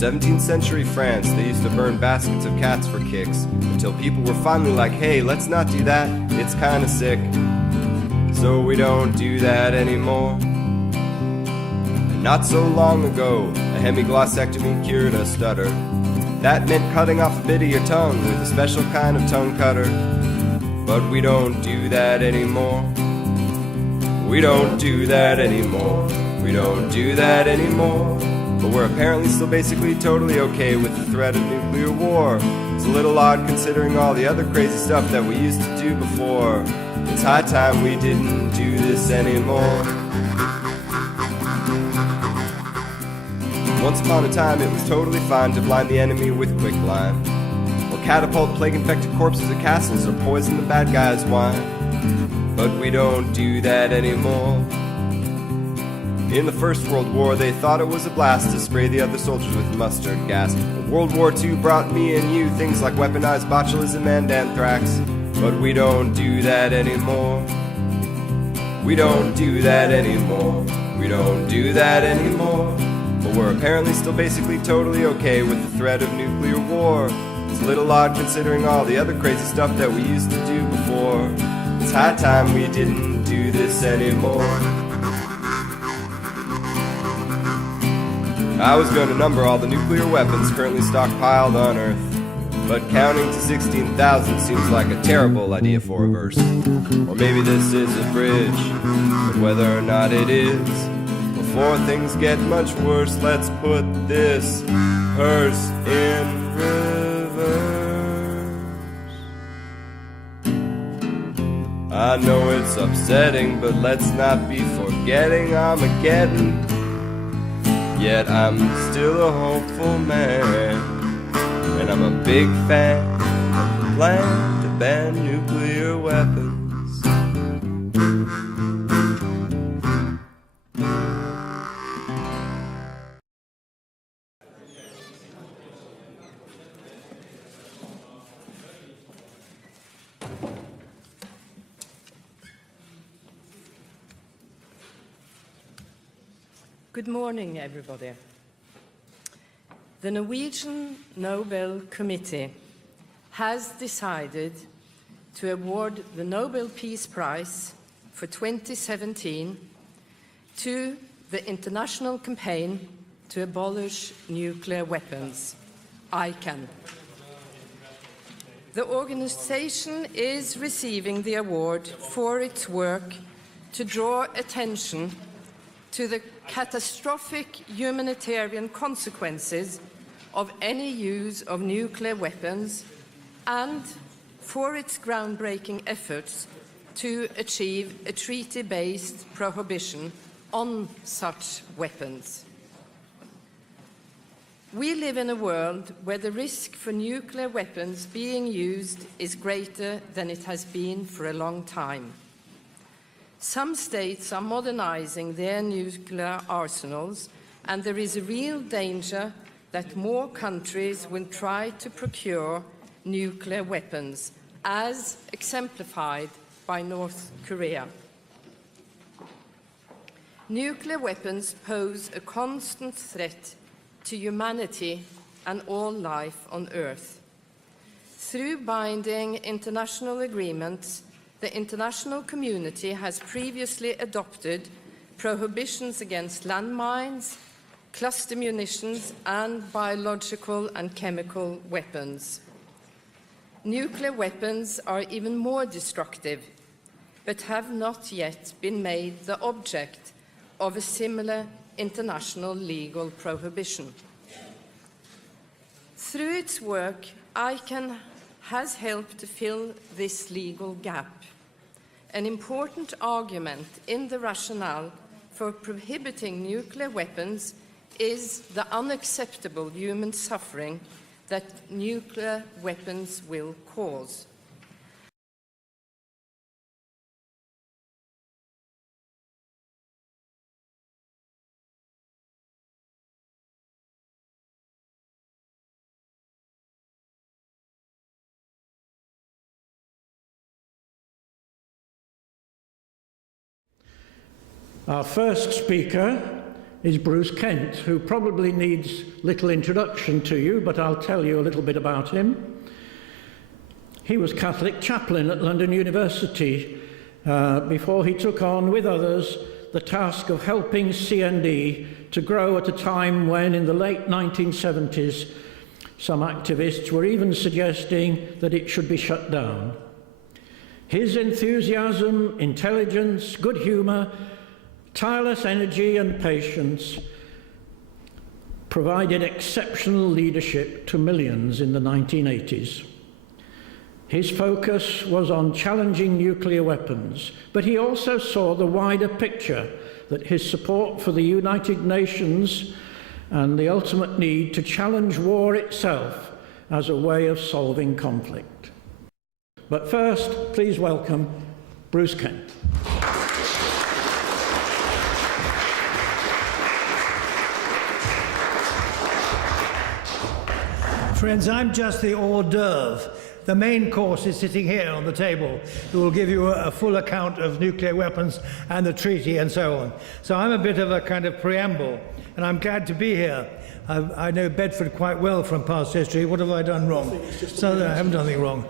17th century France, they used to burn baskets of cats for kicks, until people were finally like, hey, let's not do that, it's kinda sick. So we don't do that anymore. And not so long ago, a hemiglossectomy cured a stutter. That meant cutting off a bit of your tongue with a special kind of tongue cutter. But we don't do that anymore. We don't do that anymore. We don't do that anymore. But we're apparently still basically totally okay with the threat of nuclear war. It's a little odd considering all the other crazy stuff that we used to do before. It's high time we didn't do this anymore. Once upon a time it was totally fine to blind the enemy with quicklime, or catapult plague-infected corpses at castles, or poison the bad guys' wine. But we don't do that anymore. In the First World War, they thought it was a blast to spray the other soldiers with mustard gas. But World War II brought me and you things like weaponized botulism and anthrax. But we don't do that anymore. We don't do that anymore. We don't do that anymore. But we're apparently still basically totally okay with the threat of nuclear war. It's a little odd considering all the other crazy stuff that we used to do before. It's high time we didn't do this anymore. I was going to number all the nuclear weapons currently stockpiled on Earth, but counting to 16,000 seems like a terrible idea for a verse. Or maybe this is a bridge, but whether or not it is, before things get much worse, let's put this hearse in reverse. I know it's upsetting, but let's not be forgetting Armageddon. Yet I'm still a hopeful man, and I'm a big fan of the plan to ban nuclear weapons. Good morning, everybody. The Norwegian Nobel Committee has decided to award the Nobel Peace Prize for 2017 to the International Campaign to Abolish Nuclear Weapons, ICAN. The organization is receiving the award for its work to draw attention to the catastrophic humanitarian consequences of any use of nuclear weapons and for its groundbreaking efforts to achieve a treaty-based prohibition on such weapons. We live in a world where the risk for nuclear weapons being used is greater than it has been for a long time. Some states are modernizing their nuclear arsenals, and there is a real danger that more countries will try to procure nuclear weapons, as exemplified by North Korea. Nuclear weapons pose a constant threat to humanity and all life on Earth. Through binding international agreements, the international community has previously adopted prohibitions against landmines, cluster munitions, and biological and chemical weapons. Nuclear weapons are even more destructive, but have not yet been made the object of a similar international legal prohibition. Through its work, ICAN has helped to fill this legal gap. An important argument in the rationale for prohibiting nuclear weapons is the unacceptable human suffering that nuclear weapons will cause. Our first speaker is Bruce Kent, who probably needs little introduction to you, but I'll tell you a little bit about him. He was Catholic chaplain at London University before he took on, with others, the task of helping CND to grow at a time when, in the late 1970s, some activists were even suggesting that it should be shut down. His enthusiasm, intelligence, good humour, tireless energy and patience provided exceptional leadership to millions in the 1980s. His focus was on challenging nuclear weapons, but he also saw the wider picture that his support for the United Nations and the ultimate need to challenge war itself as a way of solving conflict. But first, please welcome Bruce Kent. Friends, I'm just the hors d'oeuvre. The main course is sitting here on the table, who will give you a full account of nuclear weapons and the treaty and so on. So I'm a bit of a kind of preamble, and I'm glad to be here. I know Bedford quite well from past history. What have I done wrong? So I haven't done anything wrong.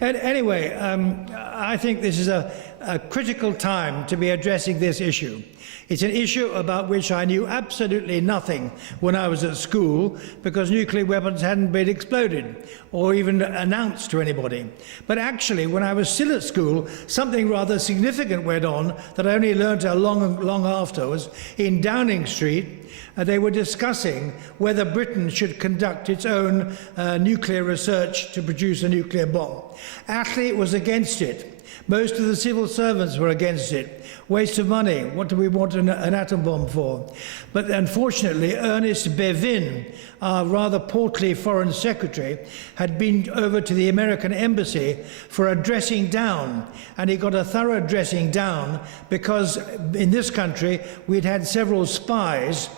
Anyway, I think this is a critical time to be addressing this issue. It's an issue about which I knew absolutely nothing when I was at school, because nuclear weapons hadn't been exploded or even announced to anybody. But actually, when I was still at school, something rather significant went on that I only learned long afterwards. In Downing Street, they were discussing whether Britain should conduct its own nuclear research to produce a nuclear bomb. Attlee was against it. Most of the civil servants were against it. Waste of money. What do we want an atom bomb for? But unfortunately, Ernest Bevin, our rather portly foreign secretary, had been over to the American embassy for a dressing down. And he got a thorough dressing down because in this country, we'd had several spies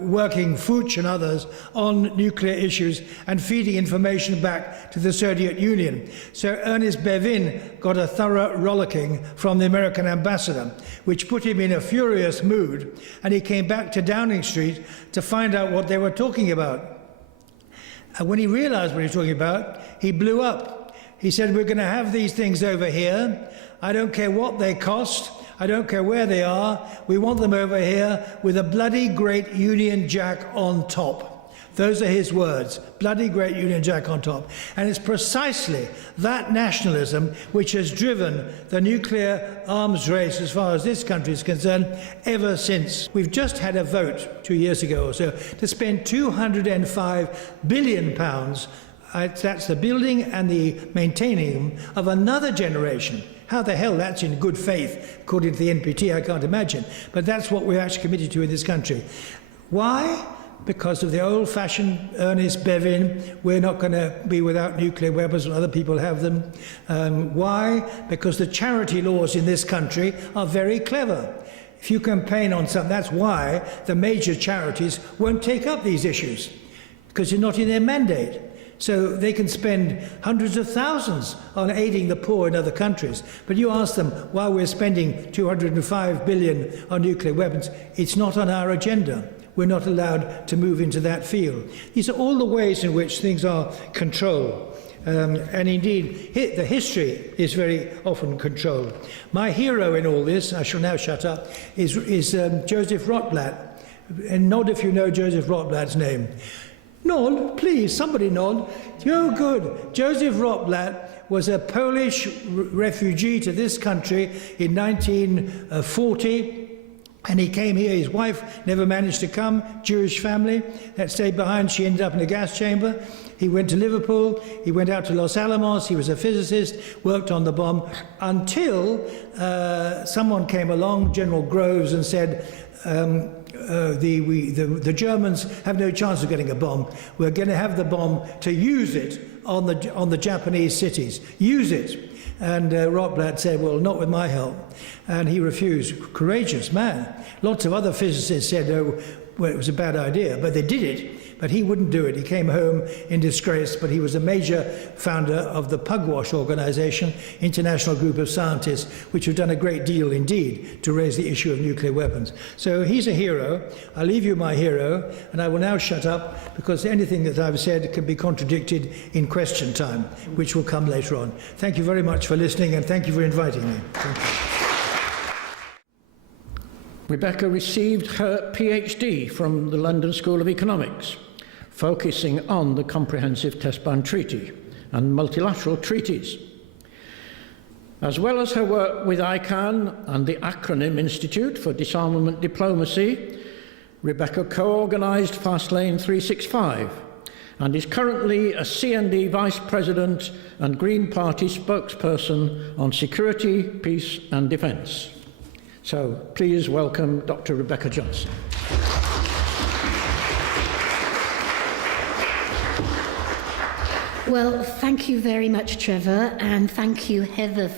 working, Fuchs and others, on nuclear issues and feeding information back to the Soviet Union. So Ernest Bevin got a thorough rollicking from the American ambassador, which put him in a furious mood, and he came back to Downing Street to find out what they were talking about. And when he realized what he was talking about, he blew up. He said, "We're going to have these things over here. I don't care what they cost. I don't care where they are. We want them over here with a bloody great Union Jack on top." Those are his words, bloody great Union Jack on top. And it's precisely that nationalism which has driven the nuclear arms race, as far as this country is concerned, ever since. We've just had a vote 2 years ago or so to spend £205 billion. That's the building and the maintaining of another generation. How the hell that's in good faith, according to the NPT, I can't imagine. But that's what we're actually committed to in this country. Why? Because of the old-fashioned Ernest Bevin, we're not going to be without nuclear weapons when other people have them. Why? Because the charity laws in this country are very clever. If you campaign on something, that's why the major charities won't take up these issues, because you're not in their mandate. So they can spend hundreds of thousands on aiding the poor in other countries. But you ask them, why we're spending 205 billion on nuclear weapons, it's not on our agenda. We're not allowed to move into that field. These are all the ways in which things are controlled. And indeed, the history is very often controlled. My hero in all this, I shall now shut up, is Joseph Rotblat. And nod if you know Joseph Rotblat's name. Nod, please, somebody nod. Oh, good. Joseph Rotblat was a Polish refugee to this country in 1940, and he came here. His wife never managed to come, Jewish family that stayed behind. She ended up in a gas chamber. He went to Liverpool, he went out to Los Alamos, he was a physicist, worked on the bomb, until someone came along, General Groves, and said, the Germans have no chance of getting a bomb. We're going to have the bomb to use it on the Japanese cities. Use it. And Rotblat said, well, not with my help. And he refused. Courageous man. Lots of other physicists said, oh, well, it was a bad idea, but they did it. but he wouldn't do it. He came home in disgrace, but he was a major founder of the Pugwash organization, International Group of Scientists, which have done a great deal indeed to raise the issue of nuclear weapons. So he's a hero. I'll leave you my hero, and I will now shut up because anything that I've said can be contradicted in question time, which will come later on. Thank you very much for listening, and thank you for inviting me. Thank you. Rebecca received her PhD from the London School of Economics, focusing on the Comprehensive Test Ban Treaty and multilateral treaties. As well as her work with ICANN and the Acronym Institute for Disarmament Diplomacy, Rebecca co-organised Fastlane 365 and is currently a CND Vice President and Green Party spokesperson on security, peace and defence. So please welcome Dr. Rebecca Johnson. Well, thank you very much, Trevor, and thank you, Heather,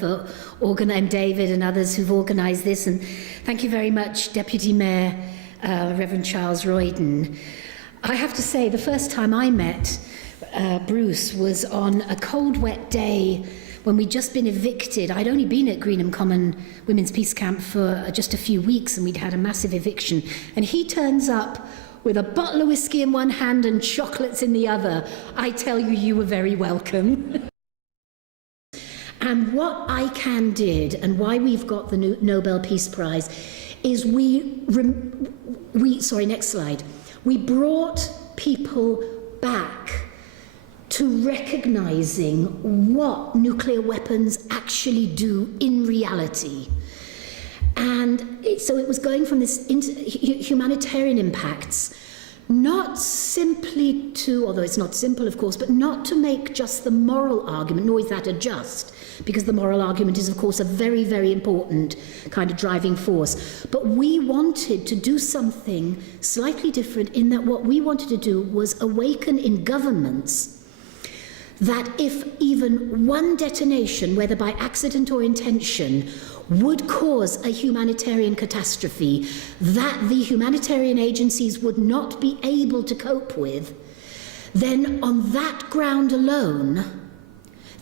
and David and others who've organised this, and thank you very much, Deputy Mayor Reverend Charles Royden. I have to say, the first time I met Bruce was on a cold, wet day when we'd just been evicted. I'd only been at Greenham Common Women's Peace Camp for just a few weeks, and we'd had a massive eviction. And he turns up with a bottle of whiskey in one hand and chocolates in the other. I tell you, you were very welcome. And what ICANN did, and why we've got the Nobel Peace Prize, is sorry, next slide. We brought people back to recognising what nuclear weapons actually do in reality. And so it was going from this humanitarian impacts, not simply to, although it's not simple of course, but not to make just the moral argument, nor is that a just, because the moral argument is of course a very, very important kind of driving force. But we wanted to do something slightly different in that what we wanted to do was awaken in governments that if even one detonation, whether by accident or intention, would cause a humanitarian catastrophe that the humanitarian agencies would not be able to cope with, then on that ground alone,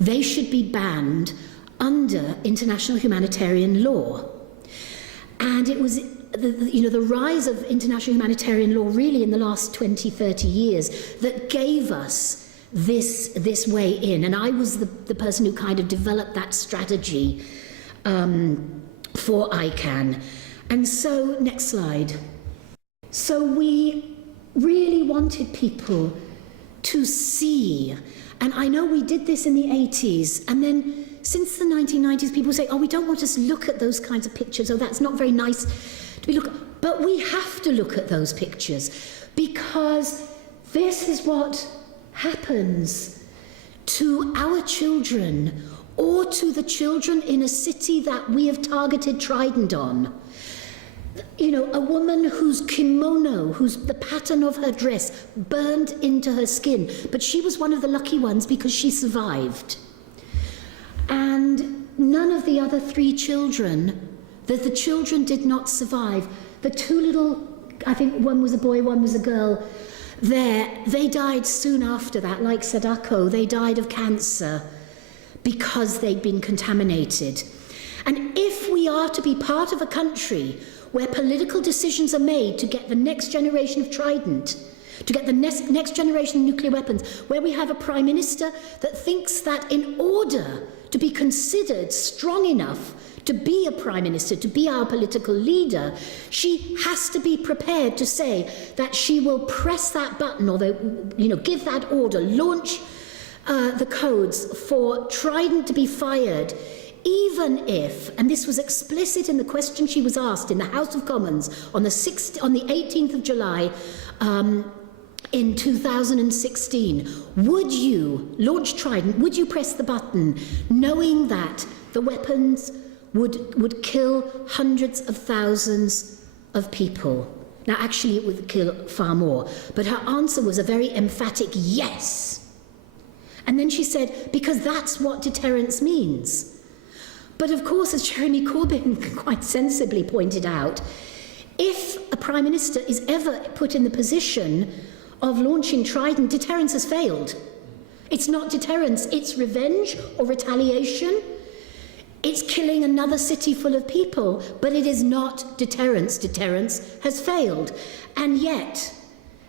they should be banned under international humanitarian law. And it was the rise of international humanitarian law really in the last 20, 30 years that gave us this way in. And I was the person who kind of developed that strategy for ICANN. And so, next slide. So we really wanted people to see, and I know we did this in the 80s, and then since the 1990s, people say, oh, we don't want to look at those kinds of pictures, oh, that's not very nice to be look. But we have to look at those pictures, because this is what happens to our children or to the children in a city that we have targeted Trident on. You know, a woman whose kimono, whose the pattern of her dress burned into her skin, but she was one of the lucky ones because she survived. And none of the other three children, the children did not survive. The two little, I think one was a boy, one was a girl, they died soon after that, like Sadako. They died of cancer because they'd been contaminated. And if we are to be part of a country where political decisions are made to get the next generation of Trident, to get the next generation of nuclear weapons, where we have a Prime Minister that thinks that in order to be considered strong enough to be a Prime Minister, to be our political leader, she has to be prepared to say that she will press that button or give that order, launch the codes for Trident to be fired, even if, and this was explicit in the question she was asked in the House of Commons on the 18th of July in 2016, would you launch Trident, would you press the button knowing that the weapons would kill hundreds of thousands of people? Now actually it would kill far more, but her answer was a very emphatic yes. And then she said, because that's what deterrence means. But of course, as Jeremy Corbyn quite sensibly pointed out, if a Prime Minister is ever put in the position of launching Trident, deterrence has failed. It's not deterrence, it's revenge or retaliation. It's killing another city full of people, but it is not deterrence. Deterrence has failed. And yet,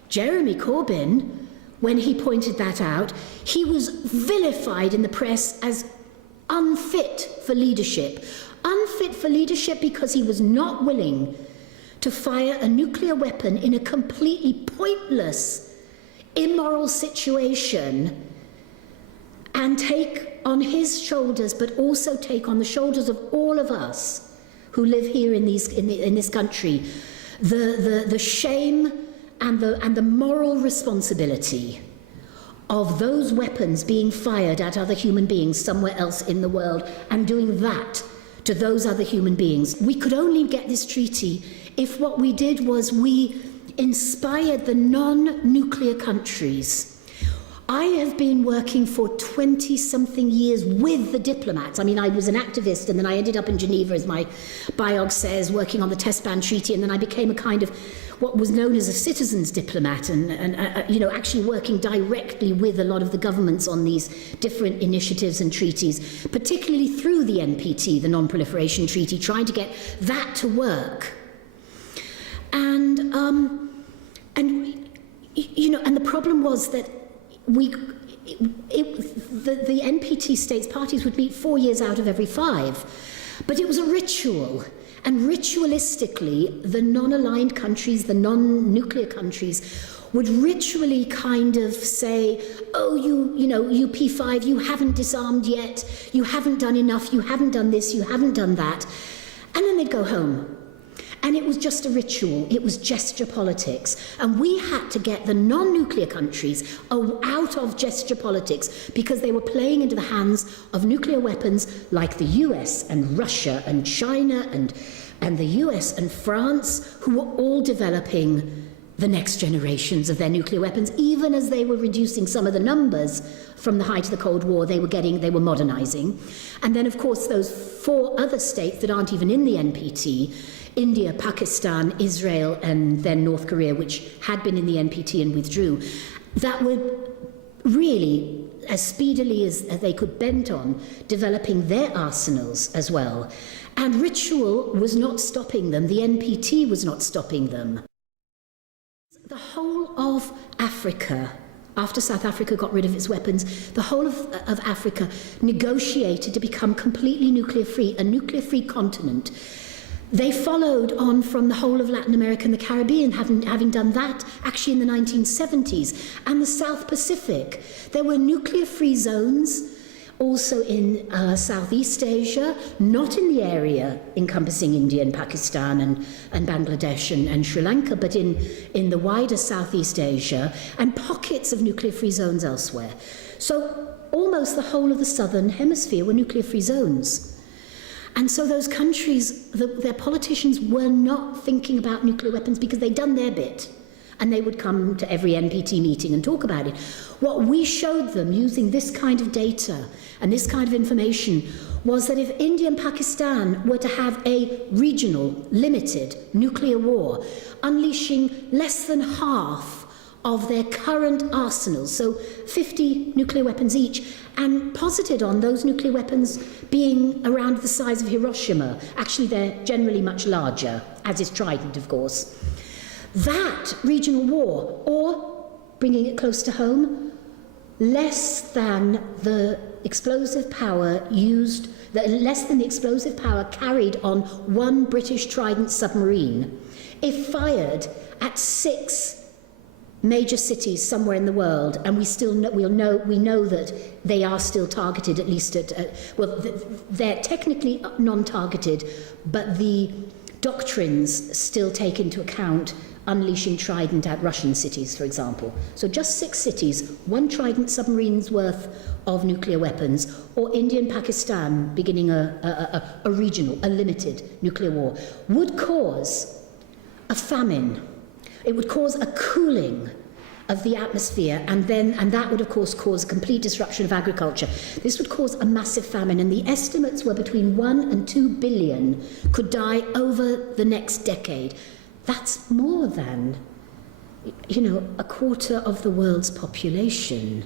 Jeremy Corbyn, when he pointed that out, he was vilified in the press as unfit for leadership. Unfit for leadership because he was not willing to fire a nuclear weapon in a completely pointless, immoral situation and take on his shoulders, but also take on the shoulders of all of us who live here in this country, the shame and the moral responsibility of those weapons being fired at other human beings somewhere else in the world, and doing that to those other human beings. We could only get this treaty if what we did was we inspired the non-nuclear countries. I have been working for 20-something years with the diplomats. I mean, I was an activist, and then I ended up in Geneva, as my biog says, working on the Test Ban Treaty, and then I became a kind of what was known as a citizens diplomat, and actually working directly with a lot of the governments on these different initiatives and treaties, particularly through the NPT, the Non-Proliferation Treaty, trying to get that to work. And the problem was that the NPT states parties would meet 4 years out of every 5, but it was a ritual, and ritualistically the non-aligned countries, the non-nuclear countries, would ritually kind of say, oh, you P5, you haven't disarmed yet, you haven't done enough, you haven't done this, you haven't done that, and then they'd go home. And it was just a ritual, it was gesture politics. And we had to get the non-nuclear countries out of gesture politics because they were playing into the hands of nuclear weapons like the US and Russia and China and the US and France, who were all developing the next generations of their nuclear weapons. Even as they were reducing some of the numbers from the height of the Cold War, they were modernizing. And then, of course, those 4 other states that aren't even in the NPT, India, Pakistan, Israel, and then North Korea, which had been in the NPT and withdrew, that were really, as speedily as they could bent on, developing their arsenals as well. And ritual was not stopping them. The NPT was not stopping them. The whole of Africa, after South Africa got rid of its weapons, the whole of Africa negotiated to become completely nuclear free, a nuclear free continent. They followed on from the whole of Latin America and the Caribbean, having done that actually in the 1970s. And the South Pacific. There were nuclear-free zones also in Southeast Asia, not in the area encompassing India and Pakistan and Bangladesh and Sri Lanka, but in the wider Southeast Asia, and pockets of nuclear-free zones elsewhere. So almost the whole of the southern hemisphere were nuclear-free zones. And so those countries, their politicians were not thinking about nuclear weapons because they'd done their bit. And they would come to every NPT meeting and talk about it. What we showed them using this kind of data and this kind of information was that if India and Pakistan were to have a regional, limited nuclear war, unleashing less than half of their current arsenals, so 50 nuclear weapons each, and posited on those nuclear weapons being around the size of Hiroshima. Actually, they're generally much larger, as is Trident, of course. That regional war, or bringing it close to home, less than the explosive power used, less than the explosive power carried on one British Trident submarine, if fired at 6 major cities somewhere in the world, and we know that they are still targeted, at least they're technically non-targeted, but the doctrines still take into account unleashing Trident at Russian cities, for example. So just 6 cities, 1 Trident submarine's worth of nuclear weapons, or India and Pakistan beginning a regional, a limited nuclear war, would cause a famine. It would cause a cooling of the atmosphere, and that would, of course, cause complete disruption of agriculture. This would cause a massive famine, and the estimates were between 1 and 2 billion could die over the next decade. That's more than you know, a quarter of the world's population.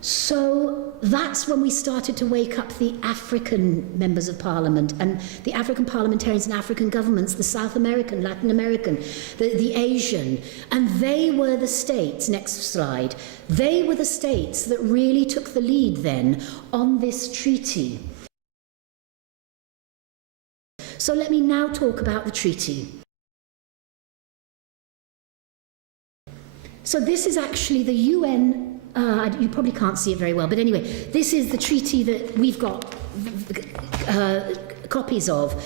So that's when we started to wake up the African members of parliament and the African parliamentarians and African governments, the South American, Latin American, the Asian, and they were the states, next slide, they were the states that really took the lead then on this treaty. So let me now talk about the treaty. So this is actually the UN, you probably can't see it very well, but anyway, this is the treaty that we've got copies of.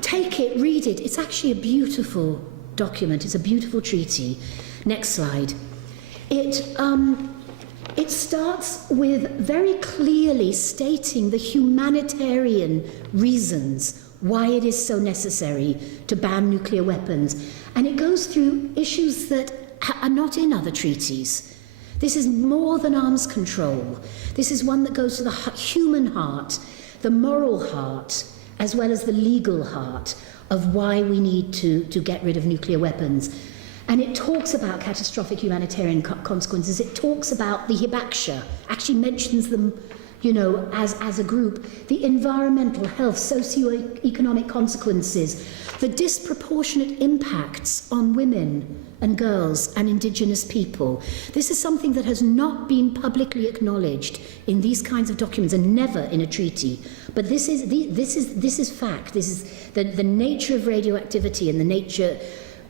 Take it, read it. It's actually a beautiful document. It's a beautiful treaty. Next slide. It starts with very clearly stating the humanitarian reasons why it is so necessary to ban nuclear weapons. And it goes through issues that are not in other treaties. This is more than arms control. This is one that goes to the human heart, the moral heart, as well as the legal heart of why we need to get rid of nuclear weapons. And it talks about catastrophic humanitarian consequences. It talks about the hibaksha, actually mentions them, you know, as a group, the environmental, health, socio-economic consequences, the disproportionate impacts on women and girls and indigenous people. This is something that has not been publicly acknowledged in these kinds of documents and never in a treaty. But this is fact. This is the nature of radioactivity and the nature,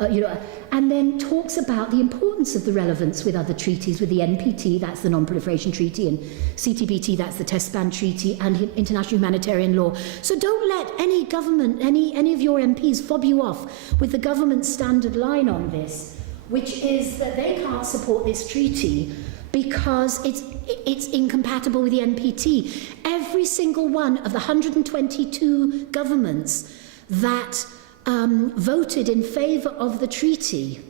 and then talks about the importance of the relevance with other treaties, with the NPT, that's the Non-Proliferation Treaty, and CTBT, that's the Test Ban Treaty, and international humanitarian law. So don't let any government, any of your MPs fob you off with the government's standard line on this, which is that they can't support this treaty because it's incompatible with the NPT. Every single one of the 122 governments that voted in favour of the treaty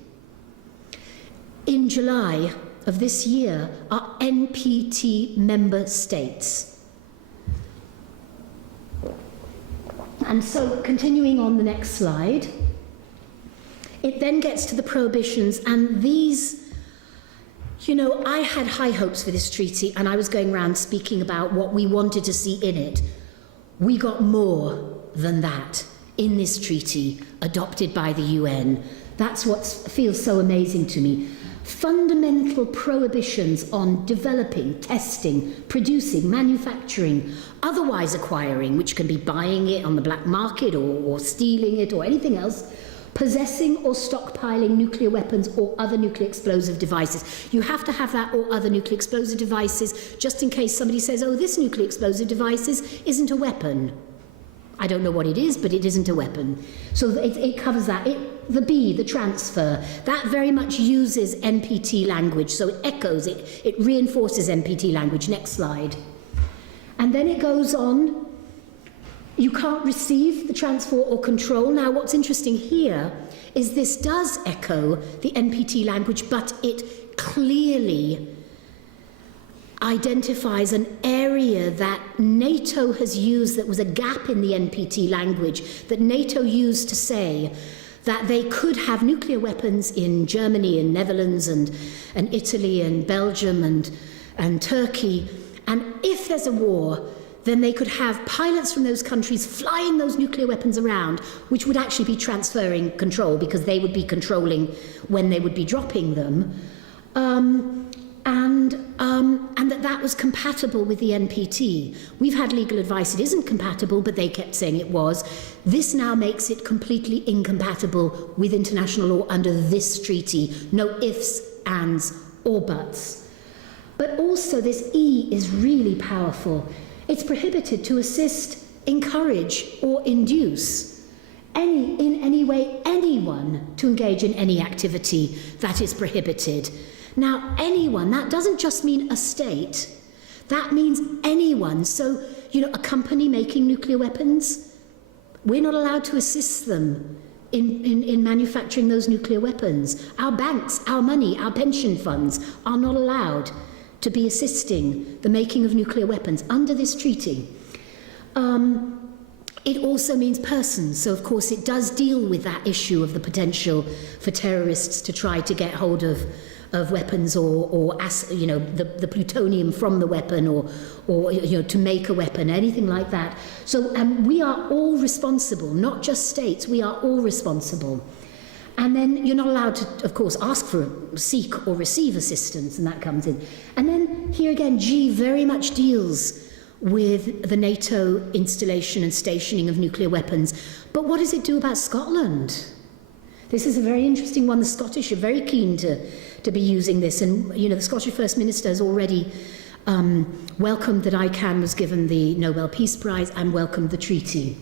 in July of this year are NPT member states. And so, continuing on the next slide, it then gets to the prohibitions, and these, you know, I had high hopes for this treaty, and I was going around speaking about what we wanted to see in it. We got more than that in this treaty adopted by the UN. That's what feels so amazing to me. Fundamental prohibitions on developing, testing, producing, manufacturing, otherwise acquiring, which can be buying it on the black market or stealing it or anything else, possessing or stockpiling nuclear weapons or other nuclear explosive devices. You have to have that or other nuclear explosive devices just in case somebody says, oh, this nuclear explosive device isn't a weapon. I don't know what it is, but it isn't a weapon. So it covers that. The B, the transfer, that very much uses NPT language, so it echoes, it reinforces NPT language. Next slide. And then it goes on, you can't receive the transfer or control. Now, what's interesting here is this does echo the NPT language, but it clearly identifies an area that NATO has used that was a gap in the NPT language, that NATO used to say that they could have nuclear weapons in Germany and Netherlands and Italy and Belgium and Turkey. And if there's a war, then they could have pilots from those countries flying those nuclear weapons around, which would actually be transferring control because they would be controlling when they would be dropping them. And that was compatible with the NPT. We've had legal advice it isn't compatible, but they kept saying it was. This now makes it completely incompatible with international law under this treaty. No ifs, ands, or buts. But also this E is really powerful. It's prohibited to assist, encourage, or induce in any way anyone to engage in any activity that is prohibited. Now, anyone, that doesn't just mean a state, that means anyone. So, you know, a company making nuclear weapons, we're not allowed to assist them in manufacturing those nuclear weapons. Our banks, our money, our pension funds are not allowed to be assisting the making of nuclear weapons under this treaty. It also means persons. So, of course, it does deal with that issue of the potential for terrorists to try to get hold of weapons or you know, the plutonium from the weapon or you know, to make a weapon, anything like that. So we are all responsible, not just states, we are all responsible. And then you're not allowed to, of course, ask for, seek or receive assistance, and that comes in. And then here again, G very much deals with the NATO installation and stationing of nuclear weapons. But what does it do about Scotland? This is a very interesting one. The Scottish are very keen to be using this, and you know, the Scottish First Minister has already welcomed that ICANN was given the Nobel Peace Prize and welcomed the treaty.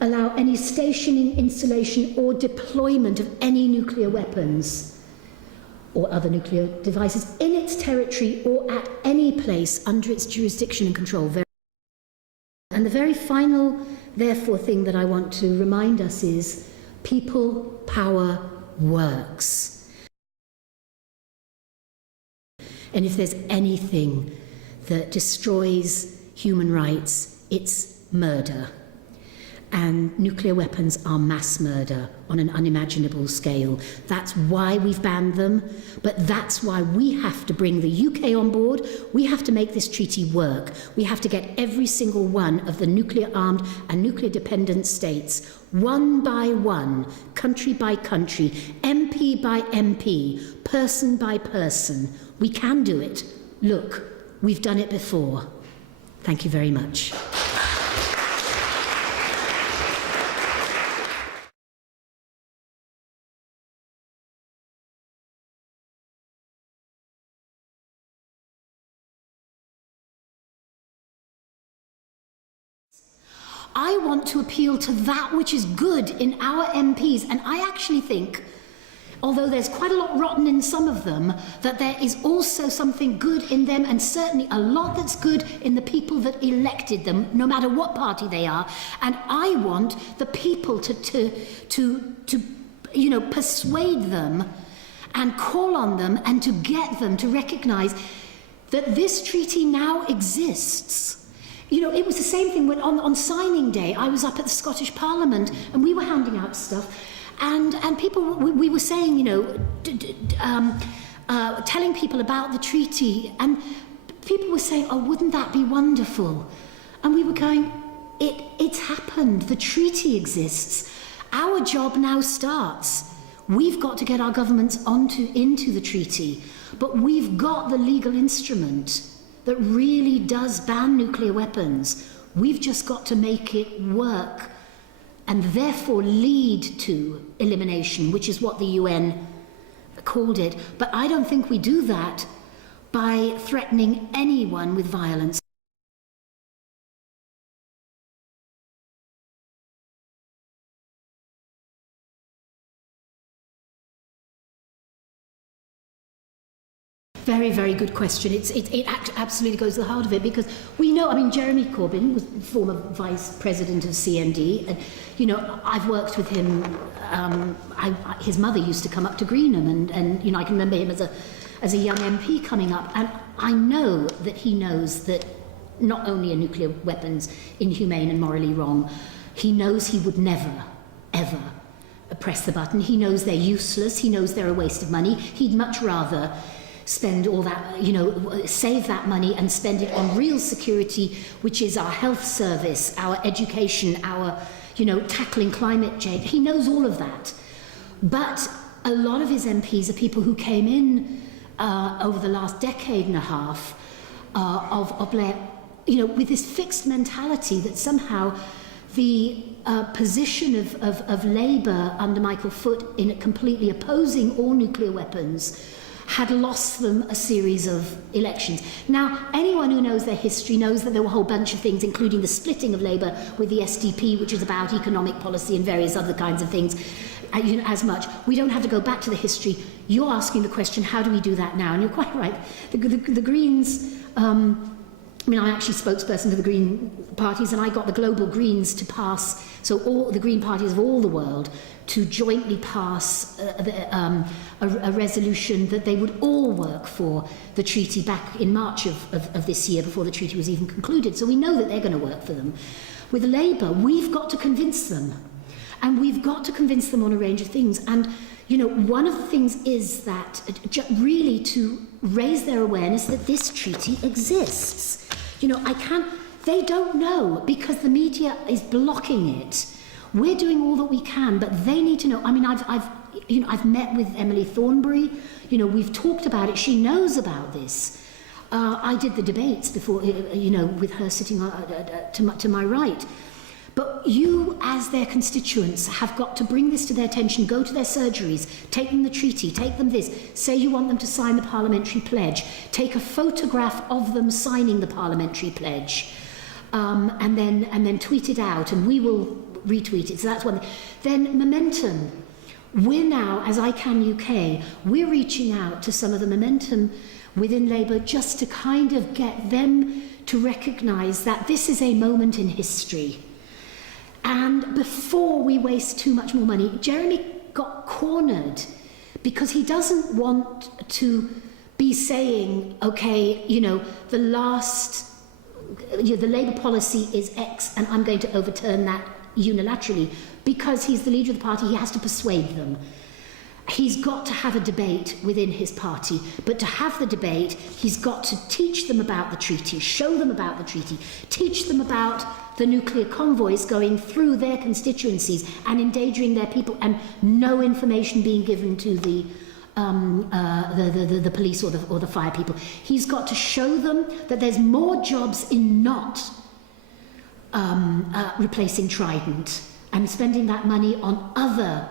Allow any stationing, installation or deployment of any nuclear weapons or other nuclear devices in its territory or at any place under its jurisdiction and control. And the very final, therefore, thing that I want to remind us is people power works. And if there's anything that destroys human rights, it's murder. And nuclear weapons are mass murder on an unimaginable scale. That's why we've banned them, but that's why we have to bring the UK on board. We have to make this treaty work. We have to get every single one of the nuclear-armed and nuclear-dependent states, one by one, country by country, MP by MP, person by person. We can do it. Look, we've done it before. Thank you very much. I want to appeal to that which is good in our MPs, and I actually think, although there's quite a lot rotten in some of them, that there is also something good in them, and certainly a lot that's good in the people that elected them, no matter what party they are. And I want the people to you know, persuade them and call on them and to get them to recognise that this treaty now exists. You know, it was the same thing when on signing day, I was up at the Scottish Parliament and we were handing out stuff, and people, we were saying, you know, telling people about the treaty, and people were saying, oh, wouldn't that be wonderful? And we were going, it's happened, the treaty exists. Our job now starts. We've got to get our governments into the treaty, but we've got the legal instrument that really does ban nuclear weapons. We've just got to make it work and therefore lead to elimination, which is what the UN called it. But I don't think we do that by threatening anyone with violence. Very, very good question. It absolutely goes to the heart of it, because we know, I mean, Jeremy Corbyn was former vice president of CND, and, you know, I've worked with him. His mother used to come up to Greenham, and you know, I can remember him as a young MP coming up, and I know that he knows that not only are nuclear weapons inhumane and morally wrong, he knows he would never, ever press the button. He knows they're useless. He knows they're a waste of money. He'd much rather spend all that, you know, save that money and spend it on real security, which is our health service, our education, our, you know, tackling climate change. He knows all of that. But a lot of his MPs are people who came in over the last decade and a half of Blair, you know, with this fixed mentality that somehow the position of Labour under Michael Foot in completely opposing all nuclear weapons had lost them a series of elections. Now, anyone who knows their history knows that there were a whole bunch of things, including the splitting of Labour with the SDP, which is about economic policy and various other kinds of things, you know, as much. We don't have to go back to the history. You're asking the question, how do we do that now? And you're quite right. The Greens, I mean, I'm actually spokesperson for the Green parties, and I got the global Greens to pass, so all the Green parties of all the world, to jointly pass a resolution that they would all work for the treaty back in March of this year, before the treaty was even concluded. So we know that they're going to work for them. With Labour, we've got to convince them. And we've got to convince them on a range of things. And, you know, one of the things is that really to raise their awareness that this treaty exists. You know, they don't know because the media is blocking it. We're doing all that we can, but they need to know. I mean, I've met with Emily Thornberry. You know, we've talked about it. She knows about this. I did the debates before, you know, with her sitting to my right. But you, as their constituents, have got to bring this to their attention, go to their surgeries, take them the treaty, take them this, say you want them to sign the parliamentary pledge, take a photograph of them signing the parliamentary pledge, and then tweet it out, and we will retweet it. So that's one thing. Then Momentum. We're now, as ICANN UK, we're reaching out to some of the Momentum within Labour just to kind of get them to recognise that this is a moment in history. And before we waste too much more money, Jeremy got cornered because he doesn't want to be saying, okay, you know, the Labour policy is X and I'm going to overturn that unilaterally. Because he's the leader of the party, he has to persuade them. He's got to have a debate within his party, but to have the debate, he's got to teach them about the treaty, show them about the treaty, teach them about the nuclear convoys going through their constituencies and endangering their people, and no information being given to the police or the fire people. He's got to show them that there's more jobs in not replacing Trident and spending that money on other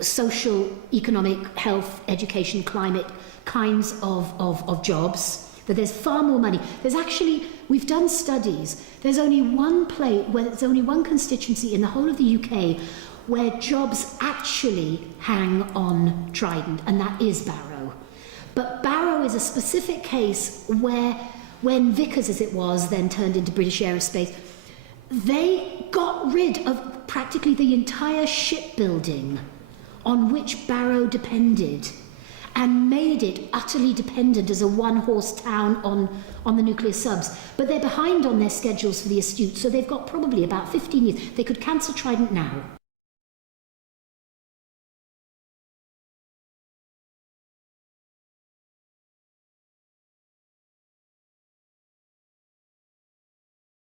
social, economic, health, education, climate kinds of jobs, that there's far more money. There's actually, we've done studies, there's only one constituency in the whole of the UK where jobs actually hang on Trident, and that is Barrow. But Barrow is a specific case where, when Vickers, as it was, then turned into British Aerospace, they got rid of practically the entire shipbuilding on which Barrow depended and made it utterly dependent as a one-horse town on the nuclear subs. But they're behind on their schedules for the Astute, so they've got probably about 15 years. They could cancel Trident now.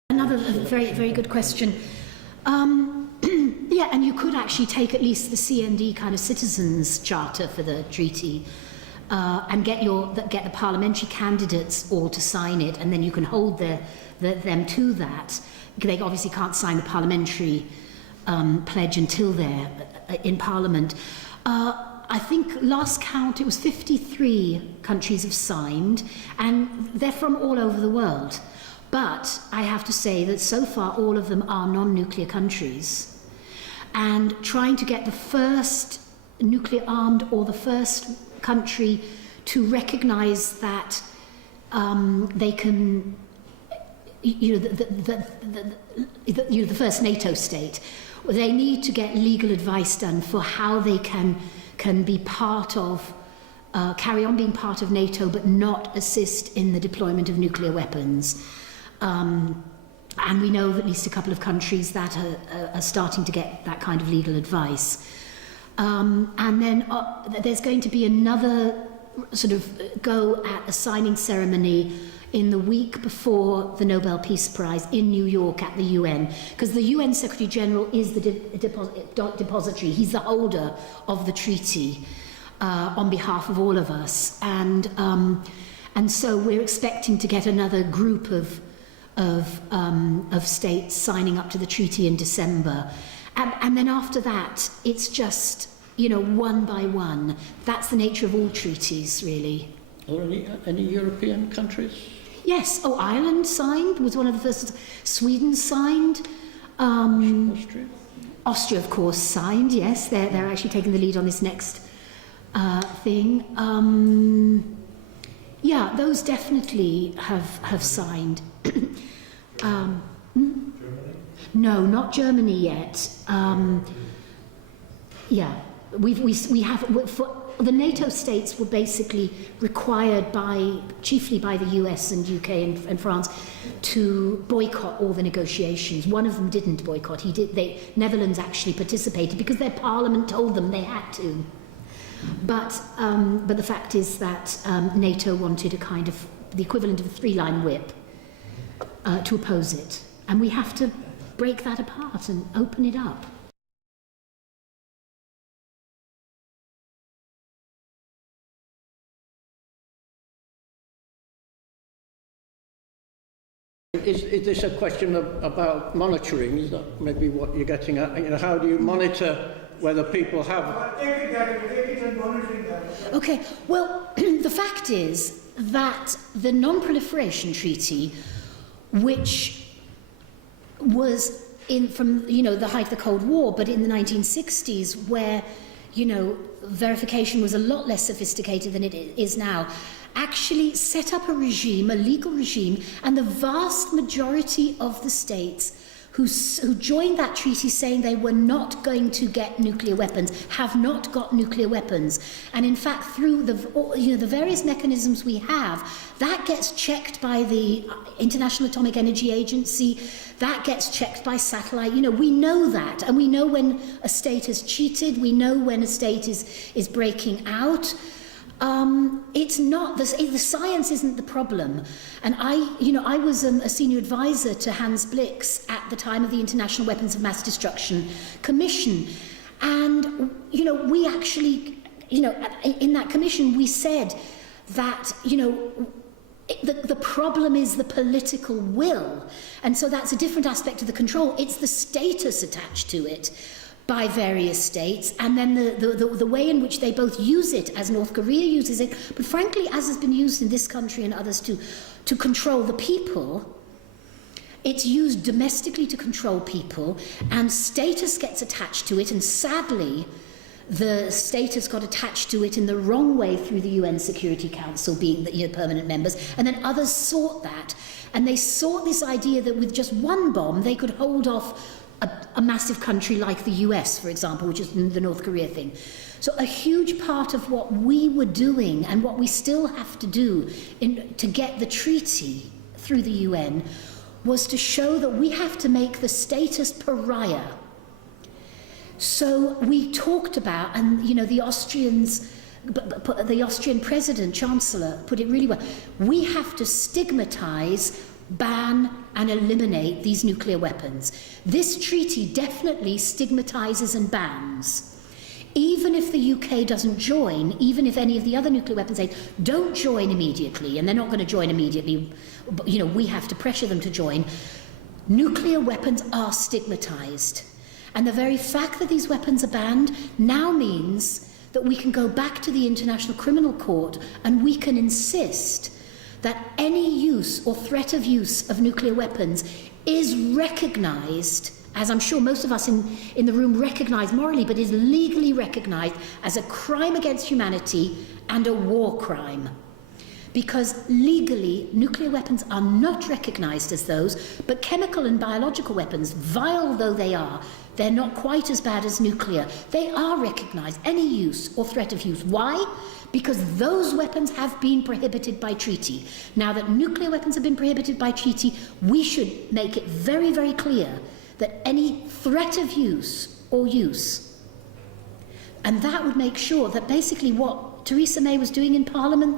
Another very, very good question. Yeah, and you could actually take at least the CND kind of citizens charter for the treaty and get the parliamentary candidates all to sign it, and then you can hold them to that. They obviously can't sign the parliamentary pledge until they're in Parliament. I think last count it was 53 countries have signed, and they're from all over the world. But I have to say that so far all of them are non-nuclear countries. And trying to get the first nuclear armed or the first country to recognise that they can, the first NATO state, they need to get legal advice done for how they can be part of, carry on being part of NATO but not assist in the deployment of nuclear weapons. And we know of at least a couple of countries that are starting to get that kind of legal advice. And then there's going to be another sort of go at a signing ceremony in the week before the Nobel Peace Prize in New York at the UN, because the UN Secretary General is the depository. He's the holder of the treaty on behalf of all of us. And so we're expecting to get another group of states signing up to the treaty in December. And then after that, it's just, one by one. That's the nature of all treaties, really. Are any European countries? Yes. Oh, Ireland signed, was one of the first. Sweden signed. Austria? Austria, of course, signed, yes. They're actually taking the lead on this next thing. Yeah, those definitely have signed. No, not Germany yet. Yeah, we have the NATO states were basically required chiefly by the US and UK and France, to boycott all the negotiations. One of them didn't boycott. Netherlands actually participated because their parliament told them they had to. But the fact is that NATO wanted a kind of the equivalent of a three-line whip to oppose it, and we have to break that apart and open it up. Is this a question about monitoring? Is that maybe what you're getting at? You know, how do you monitor whether people have... Okay, well, the fact is that the Non-Proliferation Treaty, which was from the height of the Cold War, but in the 1960s, where verification was a lot less sophisticated than it is now, actually set up a regime, a legal regime, and the vast majority of the states who joined that treaty saying they were not going to get nuclear weapons have not got nuclear weapons. And in fact, through the various mechanisms we have, that gets checked by the International Atomic Energy Agency, that gets checked by satellite. We know that, and we know when a state has cheated, we know when a state is breaking out. It's not, the science isn't the problem. And I was a senior advisor to Hans Blix at the time of the International Weapons of Mass Destruction Commission. And, we actually, in that commission, we said that, the problem is the political will. And so that's a different aspect of the control. It's the status attached to it by various states, and then the way in which they both use it, as North Korea uses it, but frankly, as has been used in this country and others too, to control the people. It's used domestically to control people, and status gets attached to it, and sadly, the status got attached to it in the wrong way through the UN Security Council being the permanent members, and then others sought that, and they sought this idea that with just one bomb, they could hold off a massive country like the US, for example, which is the North Korea thing. So a huge part of what we were doing and what we still have to do to get the treaty through the UN was to show that we have to make the status pariah. So we talked about, and the Austrian president, chancellor, put it really well, we have to stigmatize, ban and eliminate these nuclear weapons. This treaty definitely stigmatizes and bans. Even if the UK doesn't join, even if any of the other nuclear weapons states don't join immediately, and they're not going to join immediately, we have to pressure them to join, nuclear weapons are stigmatized. And the very fact that these weapons are banned now means that we can go back to the International Criminal Court and we can insist that any use or threat of use of nuclear weapons is recognised, as I'm sure most of us in the room recognise morally, but is legally recognised as a crime against humanity and a war crime. Because legally, nuclear weapons are not recognised as those, but chemical and biological weapons, vile though they are, they're not quite as bad as nuclear. They are recognised, any use or threat of use. Why? Because those weapons have been prohibited by treaty. Now that nuclear weapons have been prohibited by treaty, we should make it very, very clear that any threat of use or use, and that would make sure that basically what Theresa May was doing in Parliament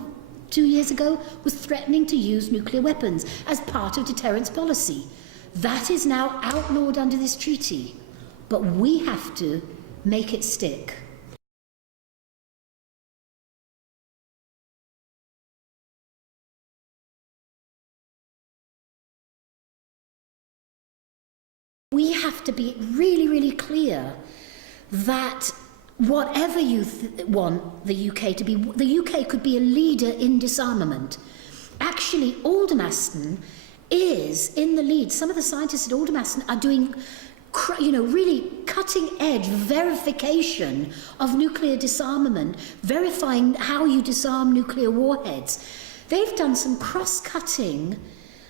2 years ago was threatening to use nuclear weapons as part of deterrence policy. That is now outlawed under this treaty, but we have to make it stick. We have to be really, really clear that whatever you want the UK to be, the UK could be a leader in disarmament. Actually, Aldermaston is in the lead. Some of the scientists at Aldermaston are doing, really cutting-edge verification of nuclear disarmament, verifying how you disarm nuclear warheads. They've done some cross-cutting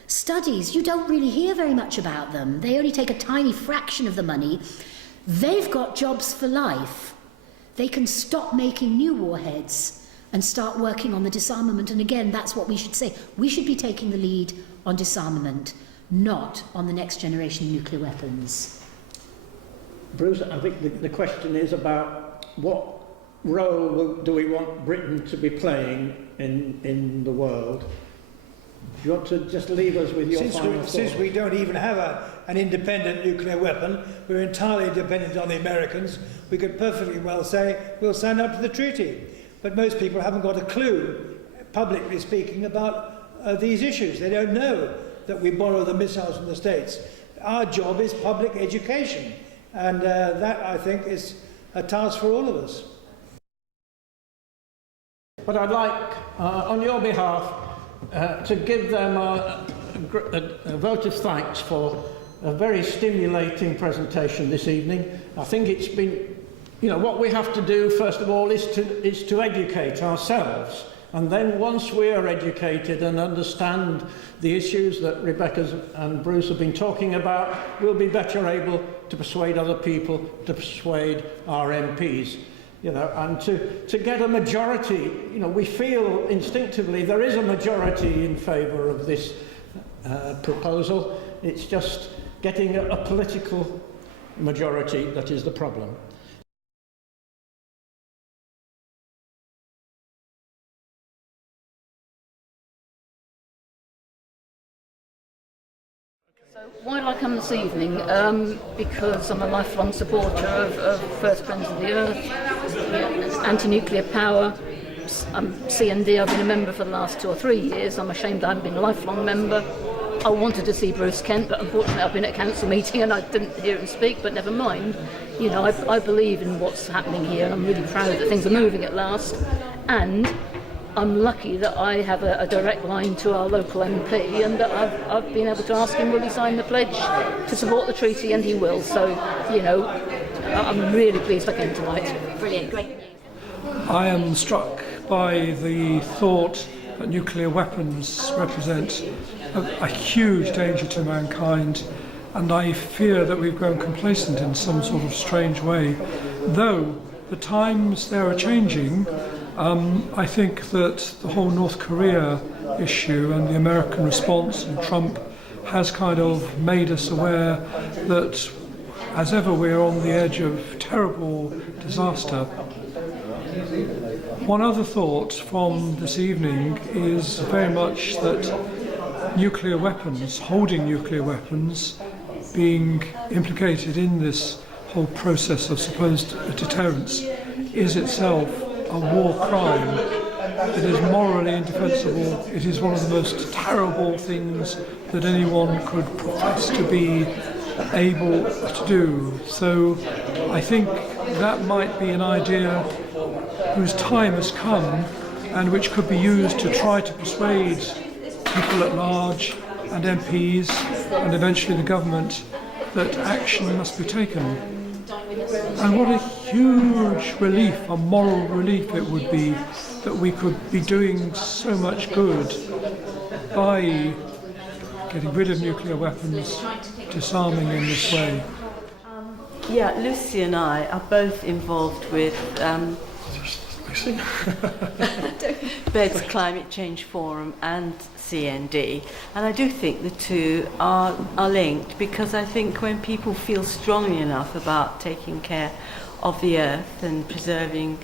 studies. You don't really hear very much about them. They only take a tiny fraction of the money. They've got jobs for life. they can stop making new warheads and start working on the disarmament. And again, that's what we should say. We should be taking the lead on disarmament, not on the next generation nuclear weapons. Bruce, I think the question is about what role do we want Britain to be playing in the world? Do you want to just leave us with your final thought? Since we don't even have an independent nuclear weapon, we're entirely dependent on the Americans, we could perfectly well say we'll sign up to the treaty. But most people haven't got a clue, publicly speaking, about these issues. They don't know that we borrow the missiles from the States. Our job is public education, and that, I think, is a task for all of us. But I'd like, on your behalf, to give them a vote of thanks for a very stimulating presentation this evening. I think it's been, what we have to do first of all is to educate ourselves, and then once we are educated and understand the issues that Rebecca and Bruce have been talking about, we'll be better able to persuade other people, to persuade our MPs. And to get a majority, we feel instinctively there is a majority in favour of this proposal. It's just getting a political majority that is the problem. So why did I come this evening? Because I'm a lifelong supporter of First Friends of the Earth, anti-nuclear power. I'm CND, I've been a member for the last 2 or 3 years. I'm ashamed I haven't been a lifelong member. I wanted to see Bruce Kent, but unfortunately I've been at a council meeting and I didn't hear him speak, but never mind. I believe in what's happening here, and I'm really proud that things are moving at last. And I'm lucky that I have a direct line to our local MP, and that I've been able to ask him will he sign the pledge to support the treaty, and he will. So, I'm really pleased I came tonight. Brilliant, great news. I am struck by the thought that nuclear weapons represent a huge danger to mankind, and I fear that we've grown complacent in some sort of strange way. Though the times there are changing, I think that the whole North Korea issue and the American response and Trump has kind of made us aware that, as ever, we're on the edge of terrible disaster. One other thought from this evening is very much that nuclear weapons, holding nuclear weapons, being implicated in this whole process of supposed deterrence, is itself a war crime. It is morally indefensible. It is one of the most terrible things that anyone could profess to be able to do. So I think that might be an idea whose time has come and which could be used to try to persuade people at large and MPs and eventually the government that action must be taken. And what a huge relief, a moral relief it would be that we could be doing so much good by getting rid of nuclear weapons, disarming in this way. Lucy and I are both involved with BED's Climate Change Forum and CND, and I do think the two are linked, because I think when people feel strongly enough about taking care of the earth and preserving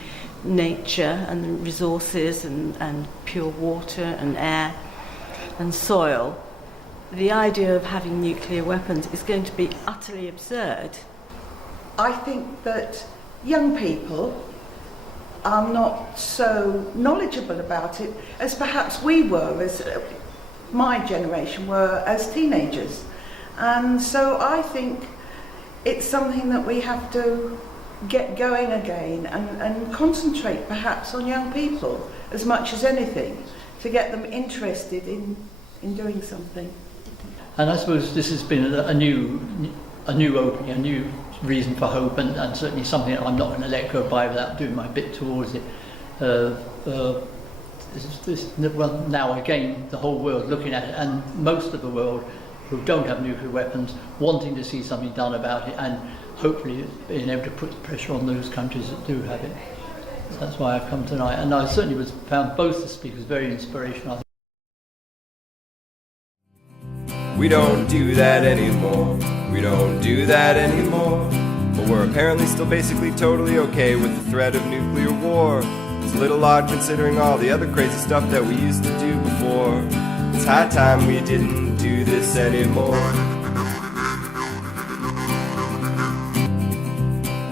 nature and resources and pure water and air and soil, the idea of having nuclear weapons is going to be utterly absurd. I think that young people are not so knowledgeable about it as perhaps we were, as my generation were as teenagers. And so I think it's something that we have to get going again and concentrate perhaps on young people as much as anything to get them interested in doing something. And I suppose this has been a new opening, a new reason for hope, and certainly something that I'm not going to let go by without doing my bit towards it. Well, now again, the whole world looking at it, and most of the world who don't have nuclear weapons wanting to see something done about it, and hopefully being able to put pressure on those countries that do have it. So that's why I've come tonight, and I certainly found both the speakers very inspirational. We don't do that anymore. We don't do that anymore. But we're apparently still basically totally okay with the threat of nuclear war. It's a little odd considering all the other crazy stuff that we used to do before. It's high time we didn't do this anymore.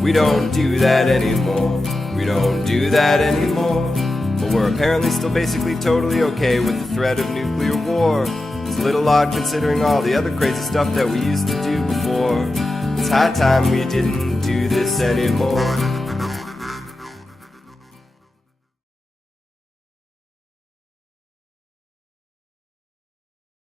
We don't do that anymore. We don't do that anymore. But we're apparently still basically totally okay with the threat of nuclear war. It's a little odd considering all the other crazy stuff that we used to do before. It's high time we didn't do this anymore.